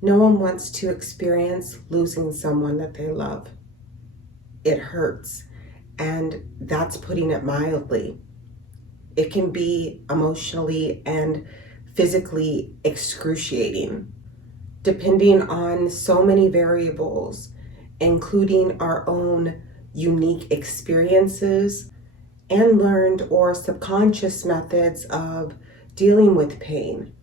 No one wants to experience losing someone that they love. It hurts, and that's putting it mildly. It can be emotionally and physically excruciating, depending on so many variables, including our own unique experiences and learned or subconscious methods of dealing with pain.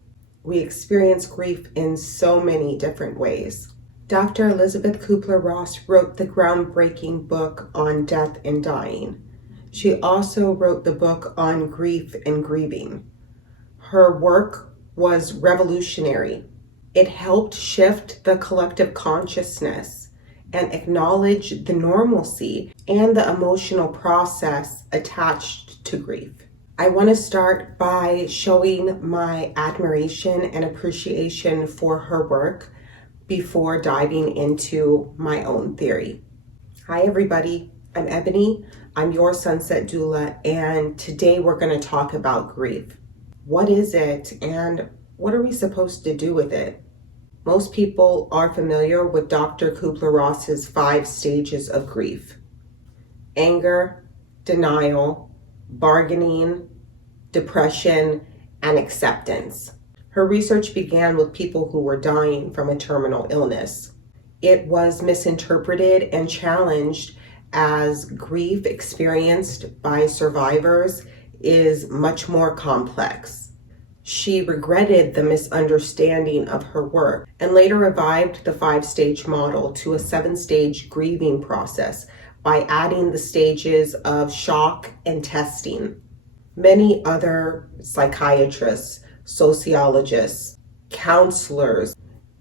We experience grief in so many different ways. Dr. Elizabeth Kubler-Ross wrote the groundbreaking book on death and dying. She also wrote the book on grief and grieving. Her work was revolutionary. It helped shift the collective consciousness and acknowledge the normalcy and the emotional process attached to grief. I want to start by showing my admiration and appreciation for her work before diving into my own theory. Hi everybody, I'm Ebony. I'm your Sunset Doula, and today we're going to talk about grief. What is it and what are we supposed to do with it? Most people are familiar with Dr. Kubler-Ross's 5 stages of grief: anger, denial, bargaining, depression, and acceptance. Her research began with people who were dying from a terminal illness. It was misinterpreted and challenged as grief experienced by survivors is much more complex. She regretted the misunderstanding of her work and later revived the 5-stage model to a 7-stage grieving process by adding the stages of shock and testing. Many other psychiatrists, sociologists, counselors,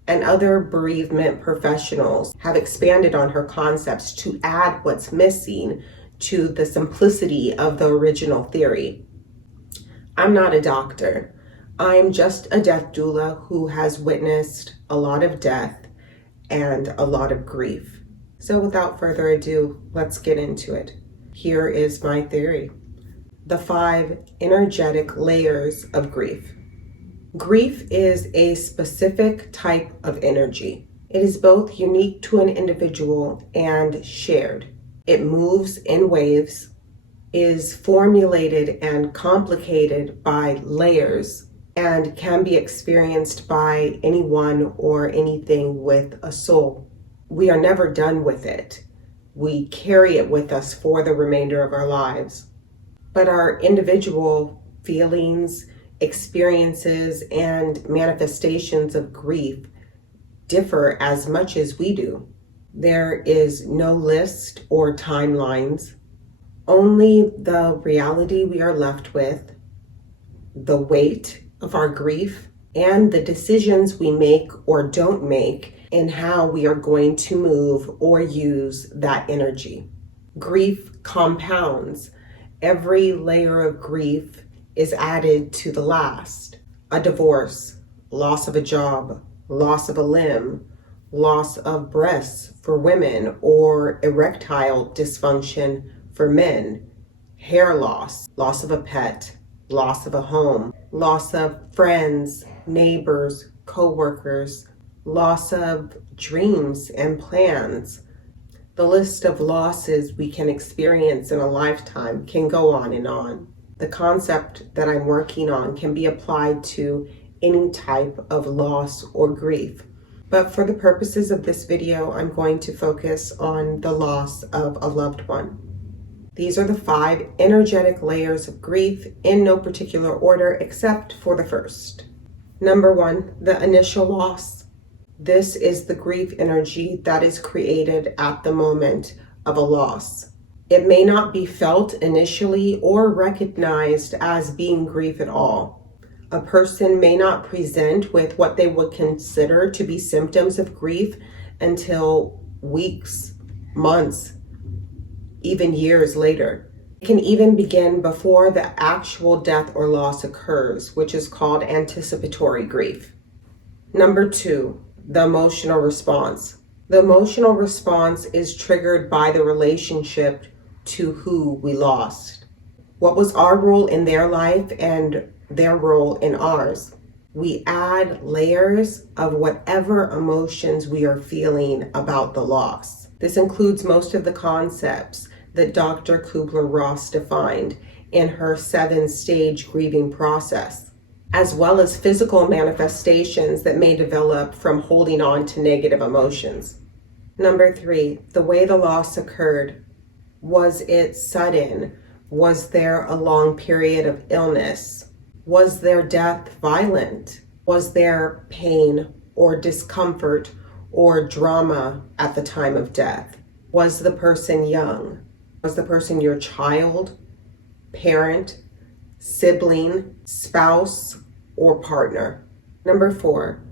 and other bereavement professionals have expanded on her concepts to add what's missing to the simplicity of the original theory. I'm not a doctor. I'm just a death doula who has witnessed a lot of death and a lot of grief. So without further ado, let's get into it. Here is my theory. The 5 energetic layers of grief. Grief is a specific type of energy. It is both unique to an individual and shared. It moves in waves, is formulated and complicated by layers, and can be experienced by anyone or anything with a soul. We are never done with it. We carry it with us for the remainder of our lives. But our individual feelings, experiences, and manifestations of grief differ as much as we do. There is no list or timelines, only the reality we are left with, the weight of our grief, and the decisions we make or don't make in how we are going to move or use that energy. Grief compounds. Every layer of grief is added to the last. A divorce, loss of a job, loss of a limb, loss of breasts for women, or erectile dysfunction for men, hair loss, loss of a pet, loss of a home, loss of friends, neighbors, co-workers, loss of dreams and plans. The list of losses we can experience in a lifetime can go on and on. The concept that I'm working on can be applied to any type of loss or grief. But for the purposes of this video, I'm going to focus on the loss of a loved one. These are the 5 energetic layers of grief in no particular order except for the first. Number 1, the initial loss. This is the grief energy that is created at the moment of a loss. It may not be felt initially or recognized as being grief at all. A person may not present with what they would consider to be symptoms of grief until weeks, months, even years later. It can even begin before the actual death or loss occurs, which is called anticipatory grief. Number 2, the emotional response. The emotional response is triggered by the relationship to who we lost. What was our role in their life and their role in ours? We add layers of whatever emotions we are feeling about the loss. This includes most of the concepts that Dr. Kubler-Ross defined in her 7-stage grieving process, as well as physical manifestations that may develop from holding on to negative emotions. Number 3, the way the loss occurred. Was it sudden? Was there a long period of illness? Was their death violent? Was there pain or discomfort or drama at the time of death? Was the person young? Was the person your child, parent, sibling, spouse, or partner? Number 4,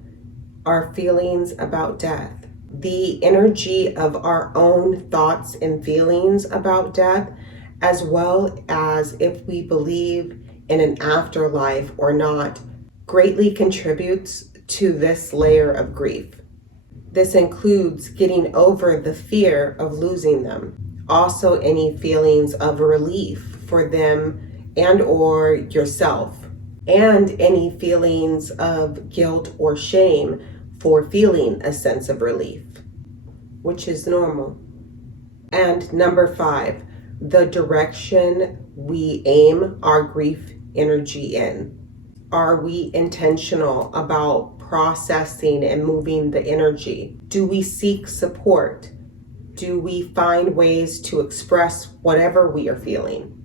our feelings about death. The energy of our own thoughts and feelings about death, as well as if we believe in an afterlife or not, greatly contributes to this layer of grief. This includes getting over the fear of losing them. Also, any feelings of relief for them and or yourself, and any feelings of guilt or shame for feeling a sense of relief, which is normal. And number 5, the direction we aim our grief energy in. Are we intentional about processing and moving the energy? Do we seek support? Do we find ways to express whatever we are feeling?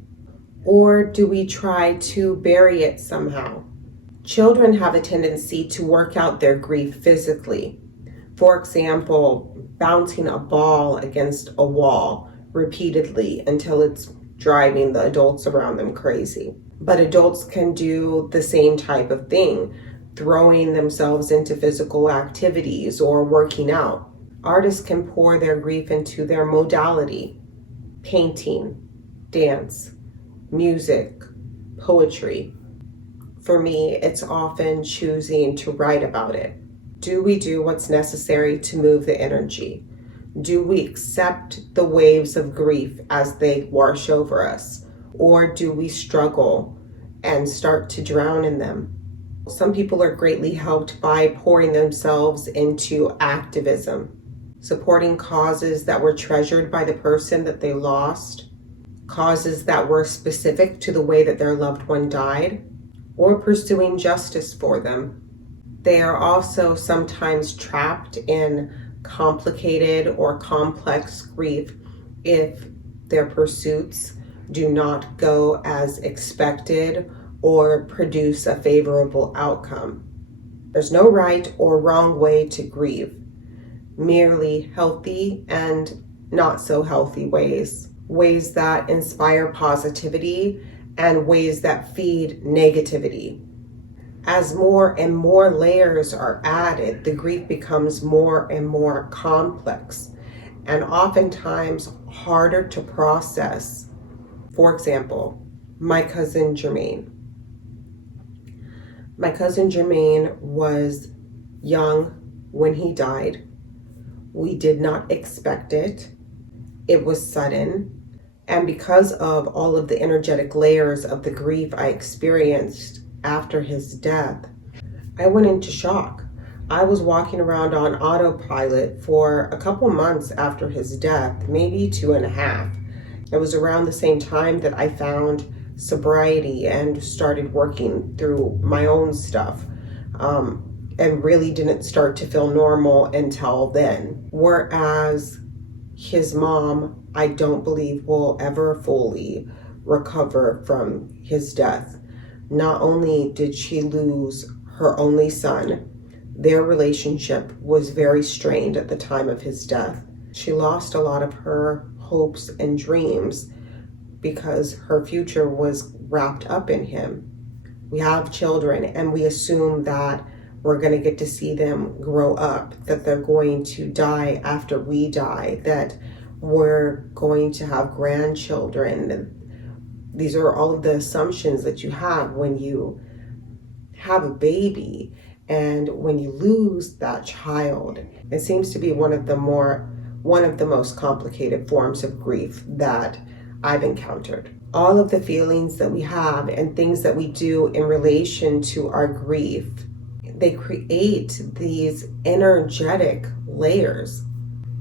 Or do we try to bury it somehow? Children have a tendency to work out their grief physically. For example, bouncing a ball against a wall repeatedly until it's driving the adults around them crazy. But adults can do the same type of thing, throwing themselves into physical activities or working out. Artists can pour their grief into their modality: painting, dance, music, poetry. For me, it's often choosing to write about it. Do we do what's necessary to move the energy? Do we accept the waves of grief as they wash over us? Or do we struggle and start to drown in them? Some people are greatly helped by pouring themselves into activism, supporting causes that were treasured by the person that they lost, causes that were specific to the way that their loved one died, or pursuing justice for them. They are also sometimes trapped in complicated or complex grief if their pursuits do not go as expected or produce a favorable outcome. There's no right or wrong way to grieve, merely healthy and not so healthy ways that inspire positivity and ways that feed negativity. As more and more layers are added, the grief becomes more and more complex and oftentimes harder to process. For example, my cousin Jermaine. My cousin Jermaine was young when he died. We did not expect it. It was sudden. And because of all of the energetic layers of the grief I experienced after his death, I went into shock. I was walking around on autopilot for a couple months after his death, maybe 2.5. It was around the same time that I found sobriety and started working through my own stuff, and really didn't start to feel normal until then. Whereas his mom, I don't believe will ever fully recover from his death. Not only did she lose her only son, their relationship was very strained at the time of his death. She lost a lot of her hopes and dreams because her future was wrapped up in him. We have children and we assume that we're going to get to see them grow up, that they're going to die after we die, that we're going to have grandchildren. These are all of the assumptions that you have when you have a baby, and when you lose that child. It seems to be one of the most complicated forms of grief that I've encountered. All of the feelings that we have and things that we do in relation to our grief they create these energetic layers.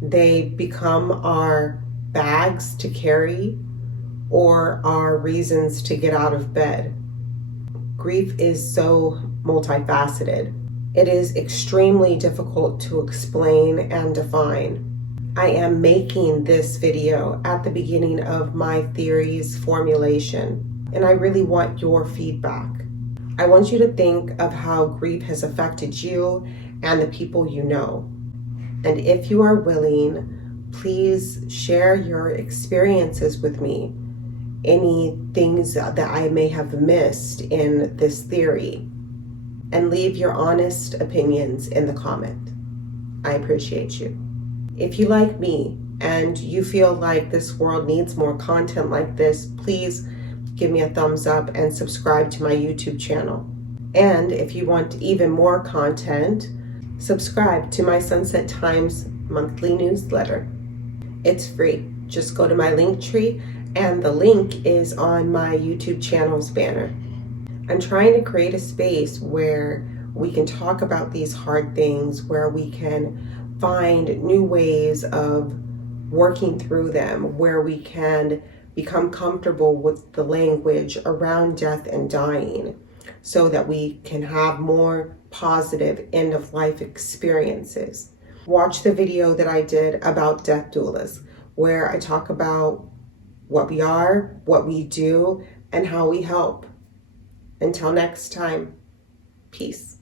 They become our bags to carry or our reasons to get out of bed. Grief is so multifaceted. It is extremely difficult to explain and define. I am making this video at the beginning of my theories formulation, and I really want your feedback. I want you to think of how grief has affected you and the people you know. And if you are willing, please share your experiences with me. Any things that I may have missed in this theory. And leave your honest opinions in the comment. I appreciate you. If you like me and you feel like this world needs more content like this, please give me a thumbs up and subscribe to my YouTube channel. And if you want even more content, subscribe to my Sunset Times monthly newsletter. It's free. Just go to my Linktree, and the link is on my YouTube channel's banner. I'm trying to create a space where we can talk about these hard things, where we can find new ways of working through them, where we can become comfortable with the language around death and dying, so that we can have more positive end-of-life experiences. Watch the video that I did about death doulas, where I talk about what we are, what we do, and how we help. Until next time, peace.